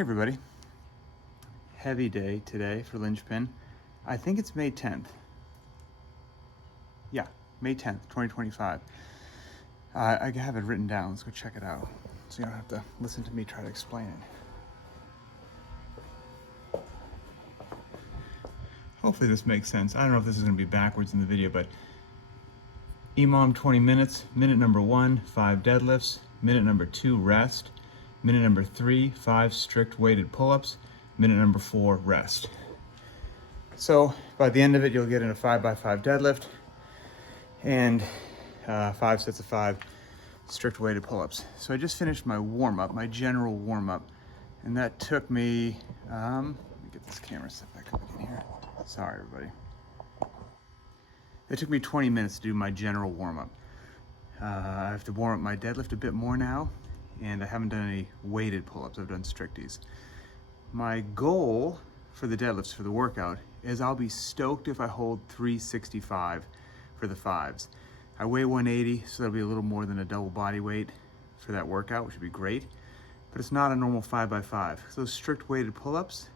Hey everybody, heavy day today for Linchpin. I think it's May 10th. Yeah, May 10th, 2025. I have it written down, let's go check it out. So you don't have to listen to me try to explain it. Hopefully this makes sense. I don't know if this is gonna be backwards in the video, but EMOM 20 minutes, minute number 1, 5 deadlifts, minute number 2, rest, minute number 3, 5 strict weighted pull-ups, minute number 4, rest. So by the end of it, you'll get in a 5x5 deadlift and 5 sets of 5 strict weighted pull-ups. So I just finished my warm-up, my general warm-up, and that took me, let me get this camera set back up in here. Sorry, everybody. It took me 20 minutes to do my general warm-up. I have to warm up my deadlift a bit more now, and I haven't done any weighted pull-ups, I've done stricties. My goal for the deadlifts for the workout is I'll be stoked if I hold 365 for the 5s. I weigh 180, so that'll be a little more than a double body weight for that workout, which would be great, but it's not a normal 5x5. So those strict weighted pull-ups,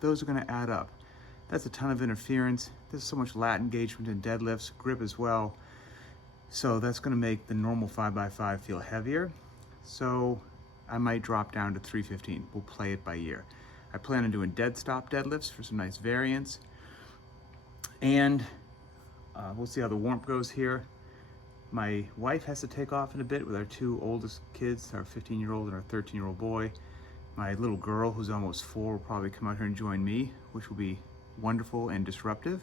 those are gonna add up. That's a ton of interference. There's so much lat engagement in deadlifts, grip as well. So that's gonna make the normal 5x5 feel heavier. So I might drop down to 315. We'll play it by ear. I plan on doing dead stop deadlifts for some nice variance. And we'll see how the warmth goes here. My wife has to take off in a bit with our 2 oldest kids, our 15-year-old and our 13-year-old boy. My little girl, who's almost 4, will probably come out here and join me, which will be wonderful and disruptive.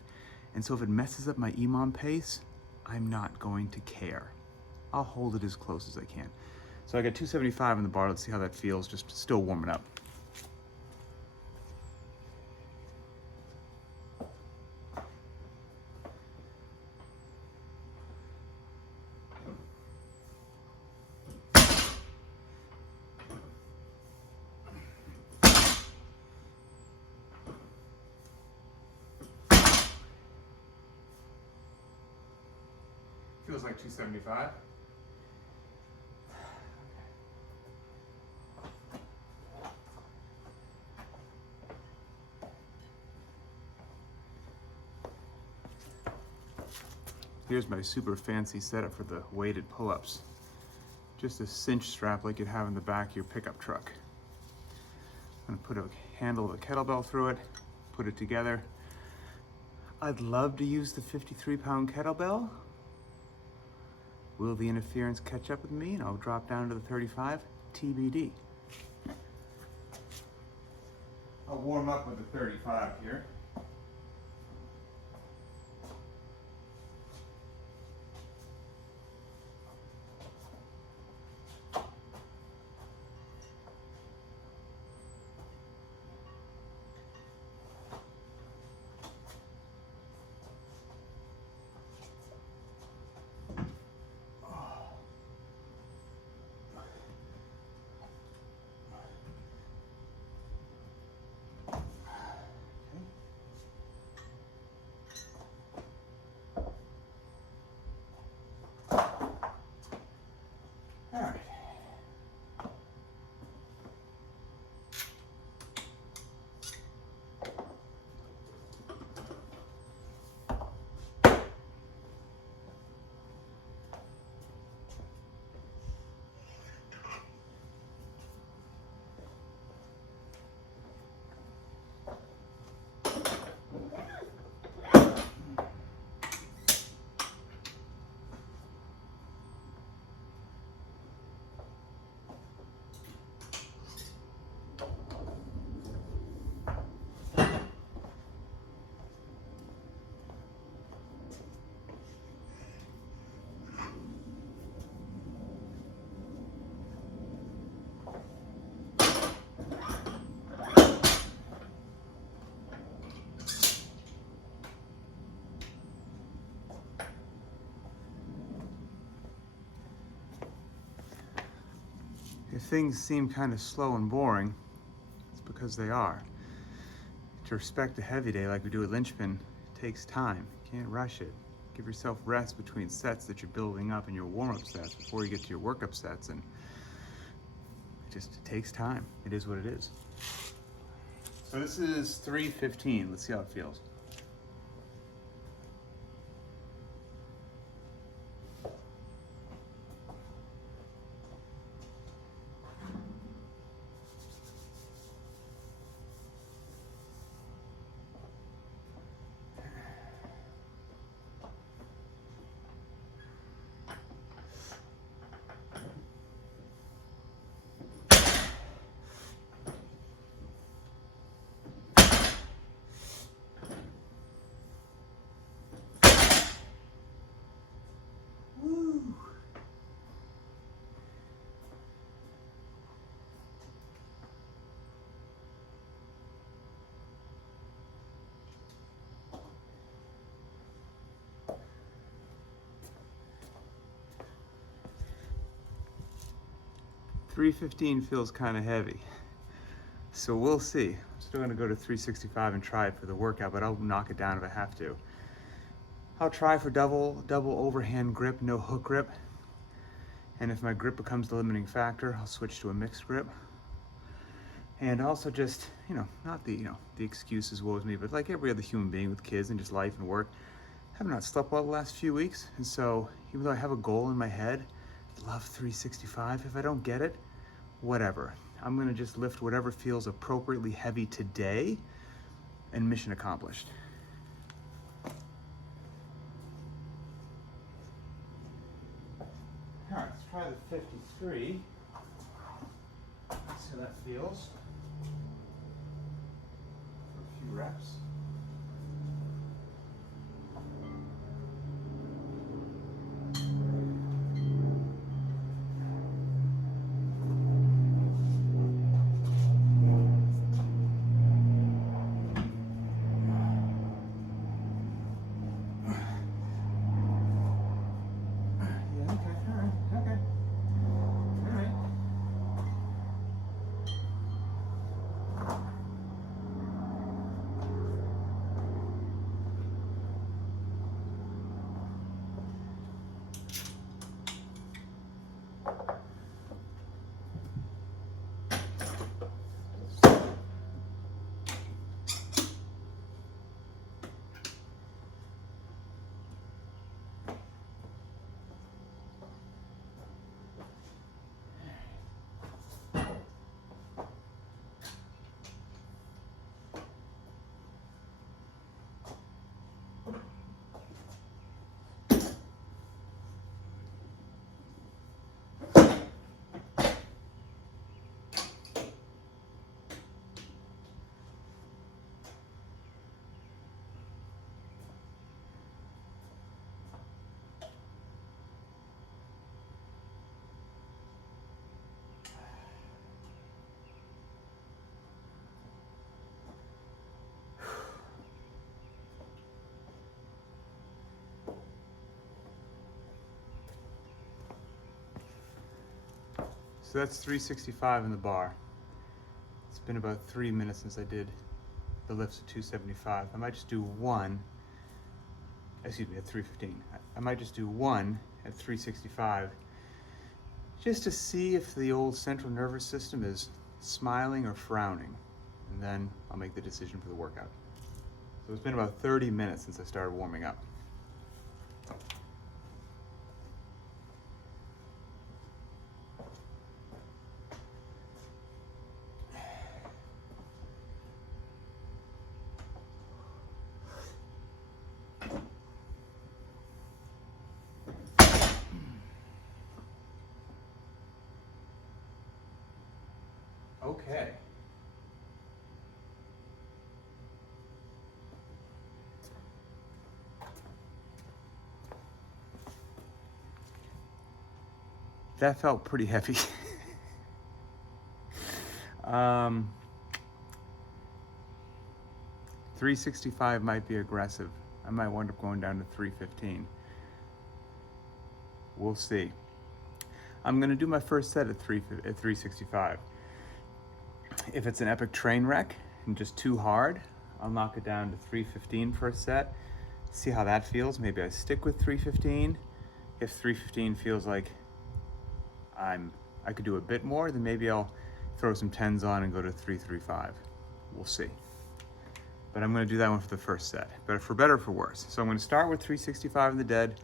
And so if it messes up my EMOM pace, I'm not going to care. I'll hold it as close as I can. So I got 275 on the bar. Let's see how that feels, just still warming up. Feels like 275. Here's my super fancy setup for the weighted pull-ups. Just a cinch strap like you'd have in the back of your pickup truck. I'm gonna put a handle of a kettlebell through it, put it together. I'd love to use the 53-pound kettlebell. Will the interference catch up with me and I'll drop down to the 35? TBD. I'll warm up with the 35 here. If things seem kind of slow and boring, it's because they are. To respect a heavy day like we do at Linchpin takes time. You can't rush it. Give yourself rest between sets that you're building up in your warm-up sets before you get to your workup sets. And just it takes time. It is what it is. So this is 3:15. Let's see how it feels. Woo. $315 feels kind of heavy, so we'll see. I'm still gonna go to 365 and try it for the workout, but I'll knock it down if I have to. I'll try for double overhand grip, no hook grip. And if my grip becomes the limiting factor, I'll switch to a mixed grip. And also just, not the excuses, woe is me, but like every other human being with kids and just life and work, I have not slept well the last few weeks. And so even though I have a goal in my head, love 365, if I don't get it, whatever. I'm gonna just lift whatever feels appropriately heavy today, and mission accomplished. All right, let's try the 53. See how that feels. For a few reps. So that's 365 in the bar. It's been about 3 minutes since I did the lifts at 275. I might just do one, excuse me, at 315. I might just do one at 365 just to see if the old central nervous system is smiling or frowning. And then I'll make the decision for the workout. So it's been about 30 minutes since I started warming up. Okay. That felt pretty heavy. 365 might be aggressive. I might wind up going down to 315. We'll see. I'm gonna do my first set at 365. If it's an epic train wreck and just too hard, I'll knock it down to 315 for a set. See how that feels. Maybe I stick with 315. If 315 feels like I could do a bit more, then maybe I'll throw some 10s on and go to 3-3-5. We'll see. But I'm gonna do that one for the first set, but for better or for worse. So I'm gonna start with 365 in the dead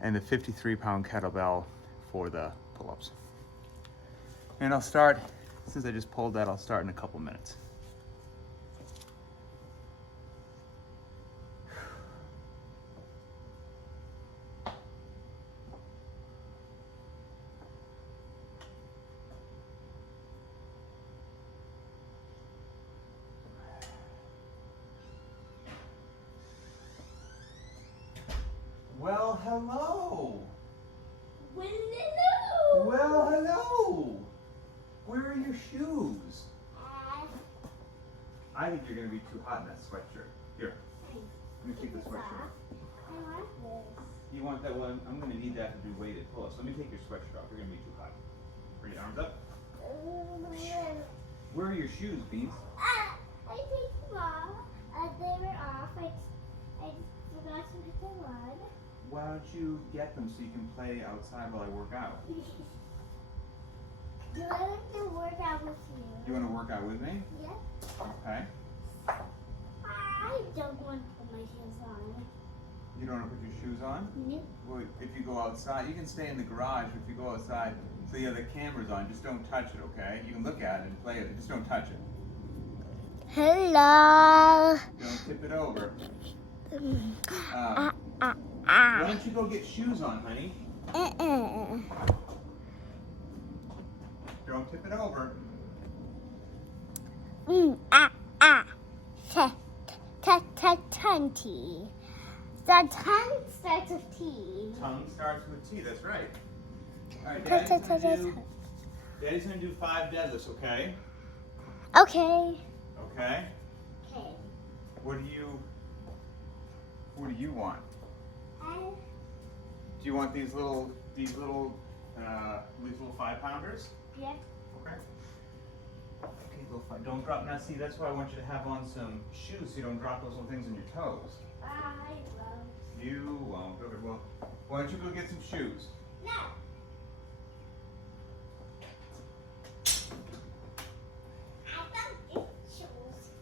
and the 53-pound kettlebell for the pull-ups. And I'll start, since I just pulled that, I'll start in a couple minutes. Well, hello. Hello. Well, hello. Where are your shoes? I think you're gonna be too hot in that sweatshirt. Here, let me keep the sweatshirt. I want this. You want that one? I'm gonna need that to do weighted pull-ups. Let me take your sweatshirt off. You're gonna be too hot. Bring your arms up. Where are your shoes, Beans? I think Mom, they were off. I forgot to put them on. Why don't you get them so you can play outside while I work out? Do I like to work out with you? You want to work out with me? Yes. Okay. I don't want to put my shoes on. You don't want to put your shoes on? Nope. Well, if you go outside, you can stay in the garage. If you go outside, so you have the cameras on, just don't touch it, okay? You can look at it and play it, just don't touch it. Hello. Don't tip it over. Why don't you go get shoes on, honey? Don't tip it over. T. The tongue starts with T. Tongue starts with T, that's right. All right, Daddy's gonna do 5 deadlifts, okay? Okay. Okay. Okay. What do you want? Do you want these little 5-pounders? Yeah. Okay. Okay, little 5. Don't drop. Now, see, that's why I want you to have on some shoes so you don't drop those little things on your toes. I won't. You won't. Okay, well, why don't you go get some shoes? No. I don't get shoes.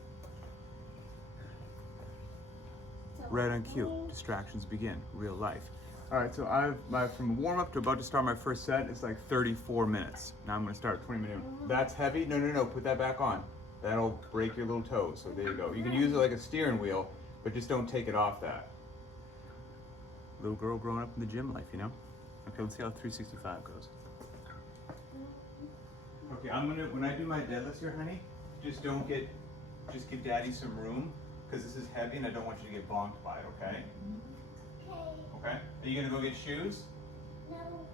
Right on cue. Distractions begin. Real life. All right, so I've from warm up to about to start my first set, it's like 34 minutes. Now I'm gonna start 20 minutes. That's heavy? No, put that back on. That'll break your little toes, so there you go. You can use it like a steering wheel, but just don't take it off that. Little girl growing up in the gym life, you know? Okay, let's see how 365 goes. Okay, when I do my deadlifts here, honey, just give Daddy some room, because this is heavy and I don't want you to get bonked by it, okay? Okay. Okay. Are you gonna go get shoes? No.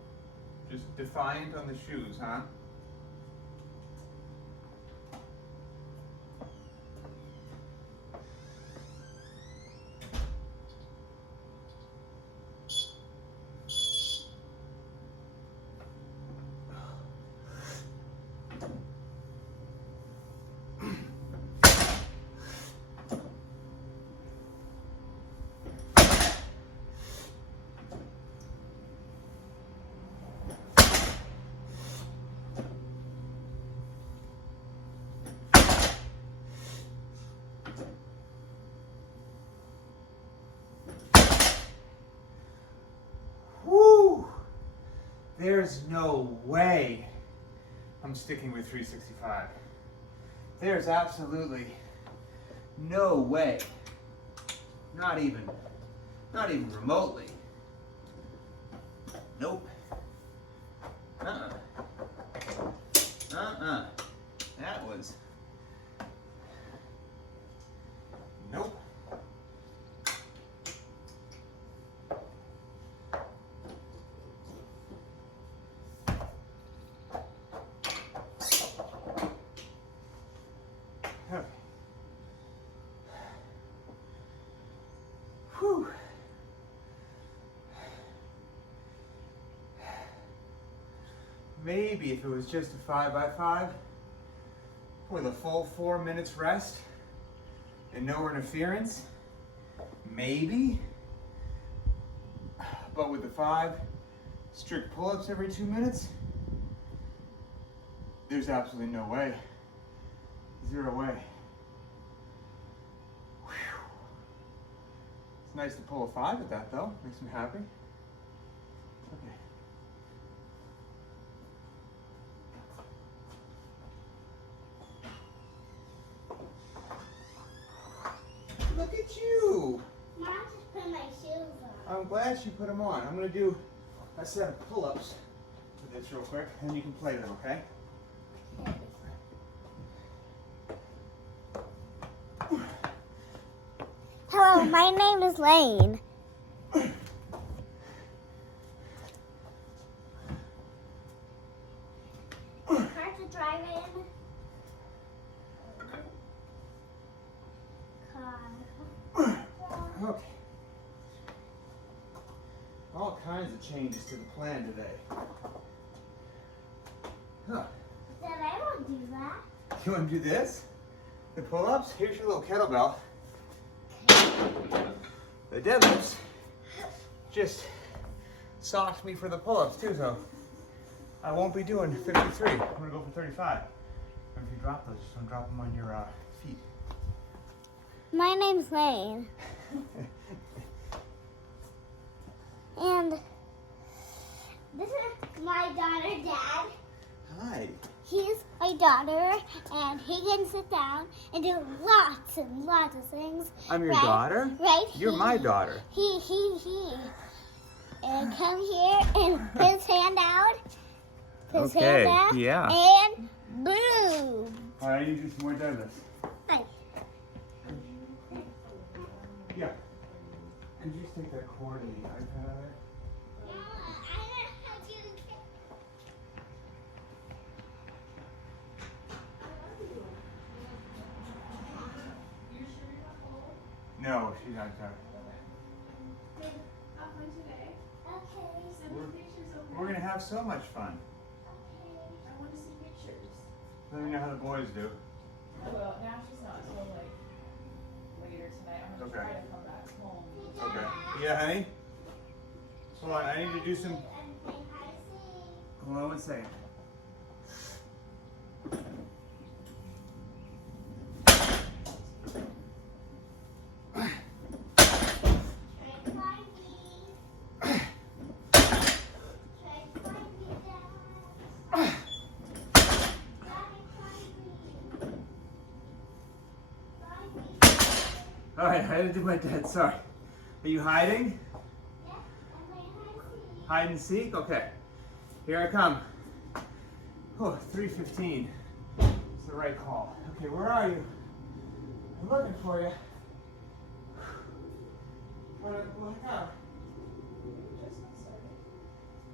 Just defiant on the shoes, huh? There's no way I'm sticking with 365. There's absolutely no way. Not even remotely. Nope. That was. Nope. Whew. Maybe if it was just a 5x5 with a full 4 minutes rest and no interference, maybe. But with the 5 strict pull-ups every 2 minutes, There's absolutely no way. Zero way. Whew. It's nice to pull a 5 at that though. Makes me happy. Okay. Look at you. Mom just put my shoes on. I'm glad she put them on. I'm going to do a set of pull-ups with this real quick, and you can play them, okay? Hello, my name is Lane. Hard to drive in. Car. Okay. All kinds of changes to the plan today. Huh. Dad, I won't do that. You want to do this? The pull-ups? Here's your little kettlebell. The deadlifts just socked me for the pull-ups too, so I won't be doing 53. I'm gonna go for 35. And if you drop those, just don't drop them on your feet. My name's Lane. And this is my daughter, Dad. Hi. He's my daughter, and he can sit down and do lots and lots of things. I'm your right? daughter? Right? You're my daughter. He. And come here and put his hand out. Put his hand out. Yeah. And boom. All right, I need to do some more deadlifts. Hi. Yeah. Could you just take that cord and the iPad out of there? No, she's not tired. Have fun today. Okay. Send me pictures, okay? We're gonna have so much fun. I want to see pictures. Let me know how the boys do. I will. Now she's not until like later tonight. I'm gonna Okay. try to come back home. Okay. Yeah, honey? Hold on, I need to do some. Hold on one second. All right, I had to do my dead. Sorry. Are you hiding? Hide and seek? Okay. Here I come. Oh, 3:15. It's the right call. Okay, where are you? I'm looking for you. What out? Just got started.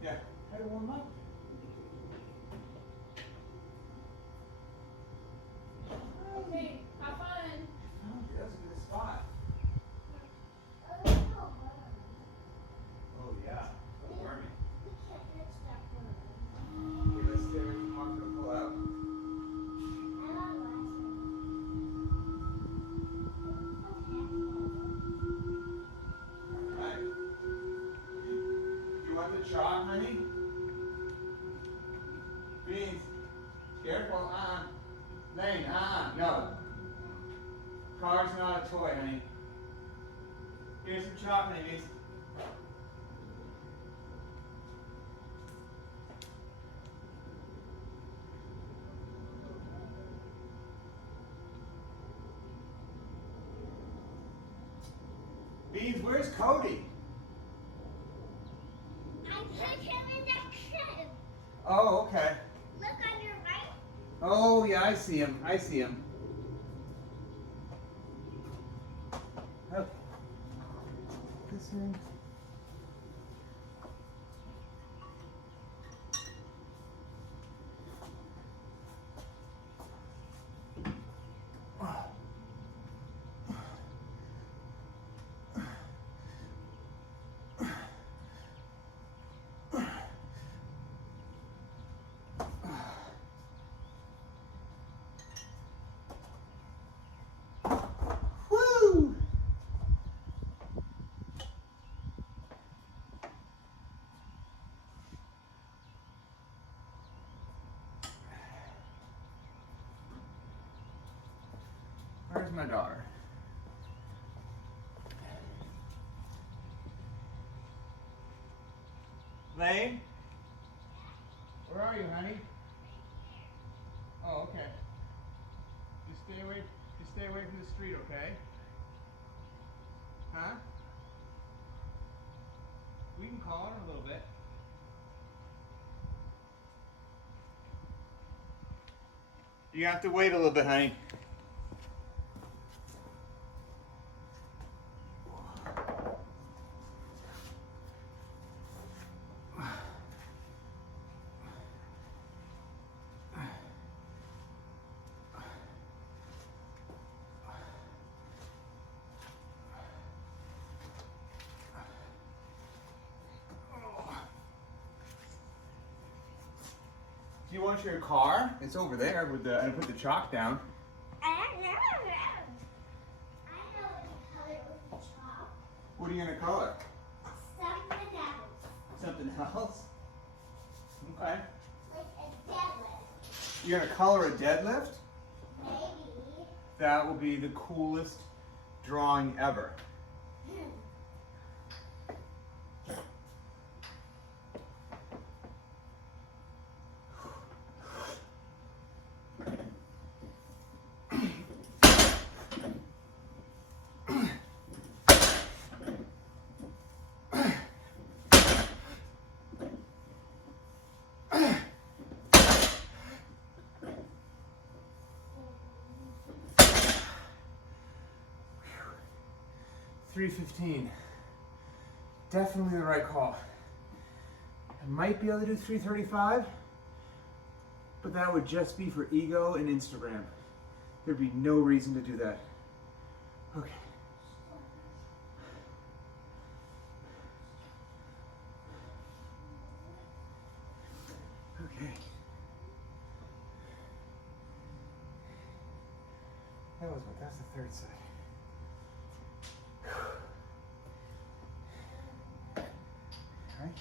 Yeah. How to warm up? Okay, have fun. Oh, that's a good spot. Oh, yeah. Warming. Okay, let's stay away from walking and pull out. Alright. You want the chalk, honey? Beans. Careful, Lane, no. Car's not a toy, honey. Here's some chalk, honey, Beans. Beans, where's Cody? I put him in the crib. Oh, okay. Look on your right. Oh, yeah, I see him. I see him. Okay. This in. Where's my daughter? Lane? Where are you, honey? Oh, okay. Just stay away from the street, okay? Huh? We can call her in a little bit. You have to wait a little bit, honey. Do you want your car? It's over there with the, I put the chalk down. I don't know. I know what to color with the chalk. What are you gonna color? Something else. Something else? Okay. Like a deadlift. You're gonna color a deadlift? Maybe. That will be the coolest drawing ever. 315. Definitely the right call. I might be able to do 335, but that would just be for ego and Instagram. There'd be no reason to do that. Okay. Okay. That's the third side. All right.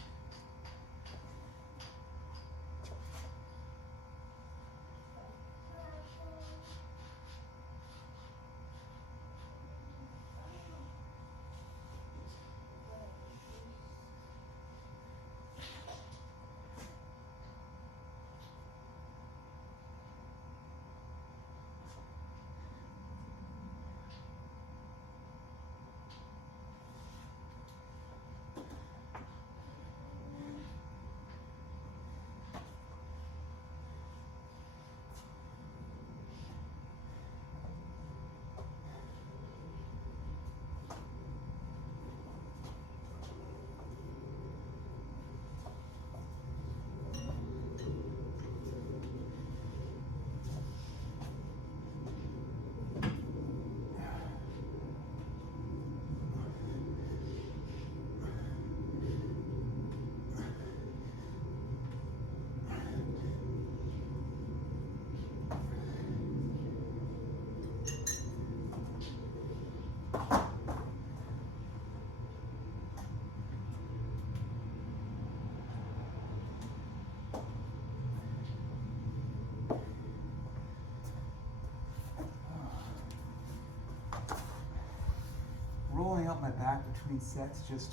Rolling up my back between sets just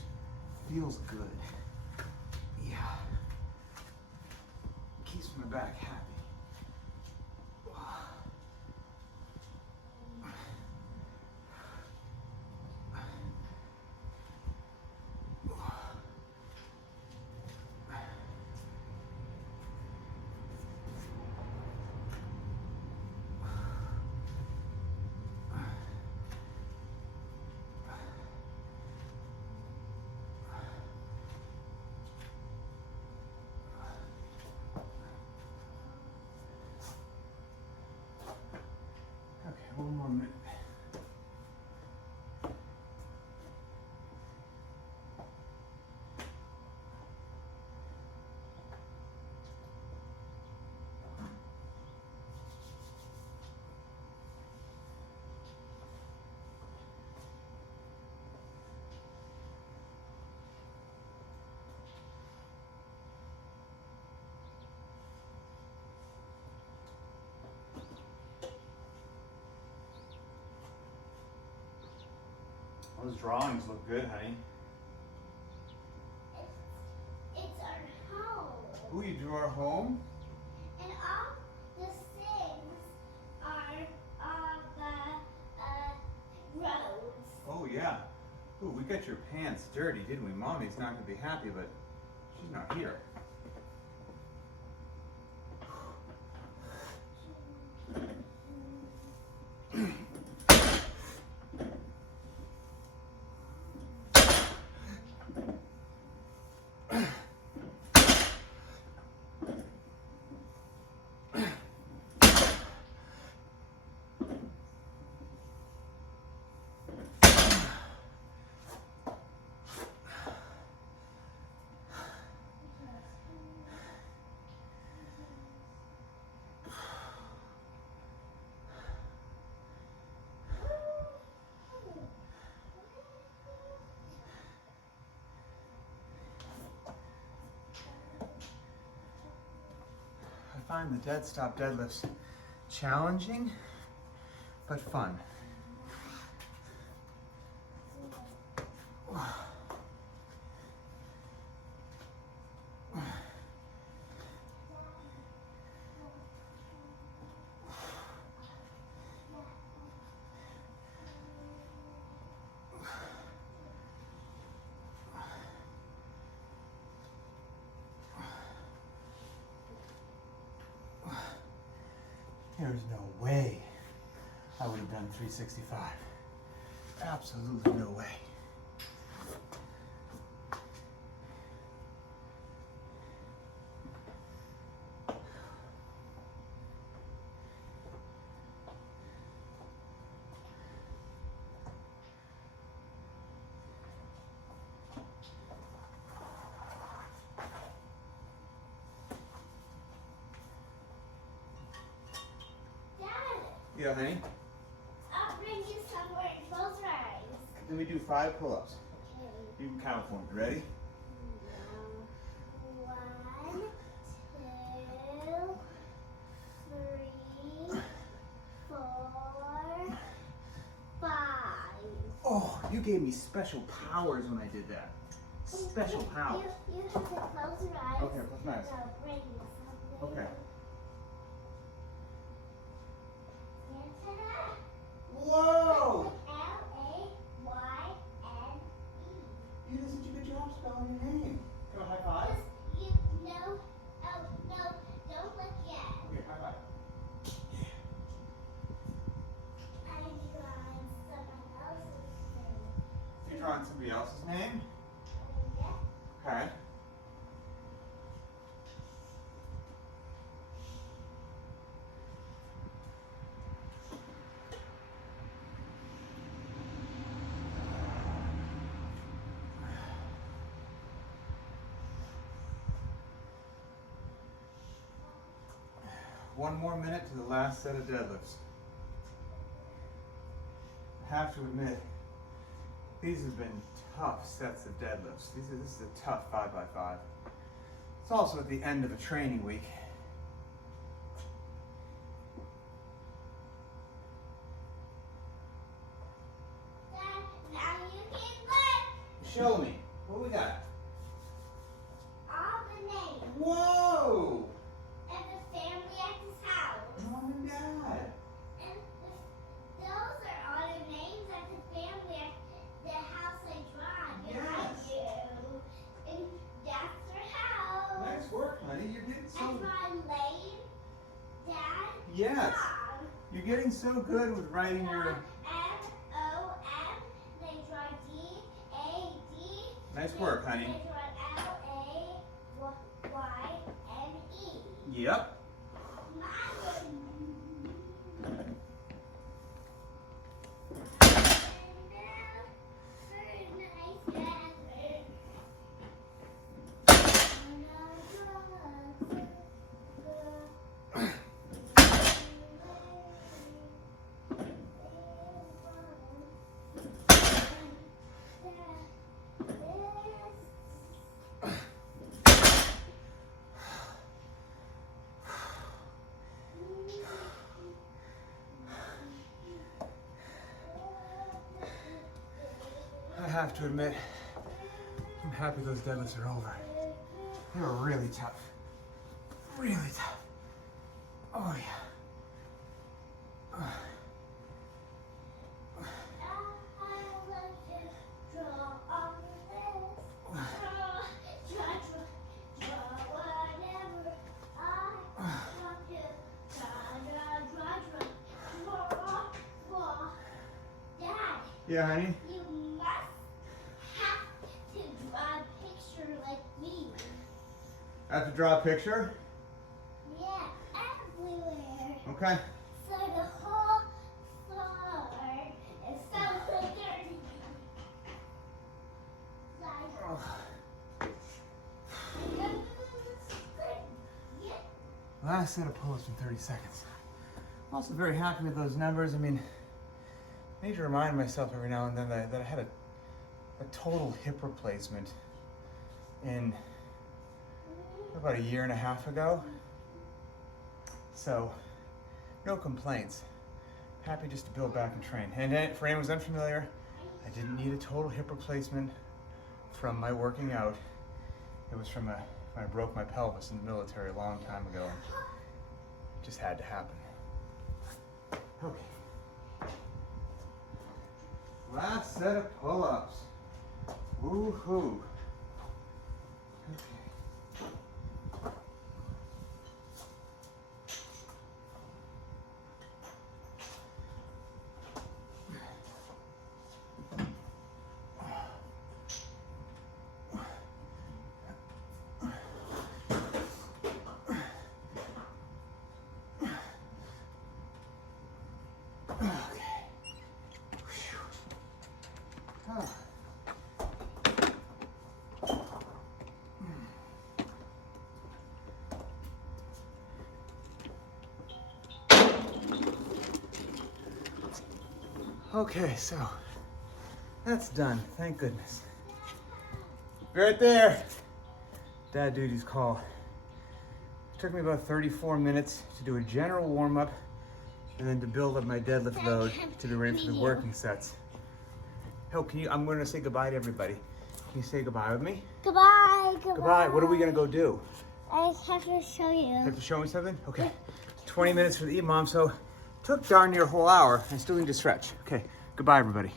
feels good. Yeah. Keeps my back happy. One more minute. Those drawings look good, honey. It's our home. Ooh, you drew our home? And all the things are on the roads. Oh, yeah. Ooh, we got your pants dirty, didn't we? Mommy's not going to be happy, but she's not here. I find the dead stop deadlifts challenging, but fun. There's no way I would have done 365. Absolutely no way. Dad, Yeah, honey? I'll bring you somewhere in close rides. Then we do 5 pull-ups. Okay. You can count for me. Ready? 1, 2, 3, 4, 5. Oh, you gave me special powers when I did that. Special powers. You have to close your eyes. Okay, close my eyes. So I'll bring you something. Okay. Ta-da! Whoa! L-A-Y-N-E. You did such a good job spelling your name. Go high five. You know, oh no, don't look yet. Okay, high five. I'm drawing someone else's name. You're drawing somebody else's name? Yeah. Okay. One more minute to the last set of deadlifts. I have to admit, these have been tough sets of deadlifts. This is a tough 5x5. It's also at the end of a training week. Dad, now you can look. Show me. What we got? All the names Whoa! of the family at his house. Mom and Dad. And those are all the names of the family at the house I draw. Yes. I do. And that's their house. Nice work, honey. You're getting I so draw Lane, Dad, yes. Mom. You're getting so good with writing your. M-O-M. They draw D-A-D. Nice work, honey. They draw L-A-Y-N-E. Yep. have to admit, I'm happy those deadlifts are over. They were really tough. Really tough. Oh yeah. Yeah, honey? You must have to draw a picture like me. I have to draw a picture? Yeah, everywhere. Okay. So the whole floor is so dirty. Last set of pull-ups in 30 seconds. I'm also very happy with those numbers. I mean, I need to remind myself every now and then that I had a total hip replacement in about a year and a half ago. So, no complaints. Happy just to build back and train. And for anyone who's unfamiliar, I didn't need a total hip replacement from my working out. It was from when I broke my pelvis in the military a long time ago. It just had to happen. Okay. Last set of pull-ups. Woohoo. Okay, so that's done, thank goodness. Right there, Dad Duty's call. It took me about 34 minutes to do a general warm-up and then to build up my deadlift load to be ready for the working sets. Oh, I'm gonna say goodbye to everybody. Can you say goodbye with me? Goodbye, goodbye. Goodbye, what are we gonna go do? I have to show you. You have to show me something? Okay, 20 minutes for the EMOM, so took darn near a whole hour. I still need to stretch. Okay, goodbye everybody.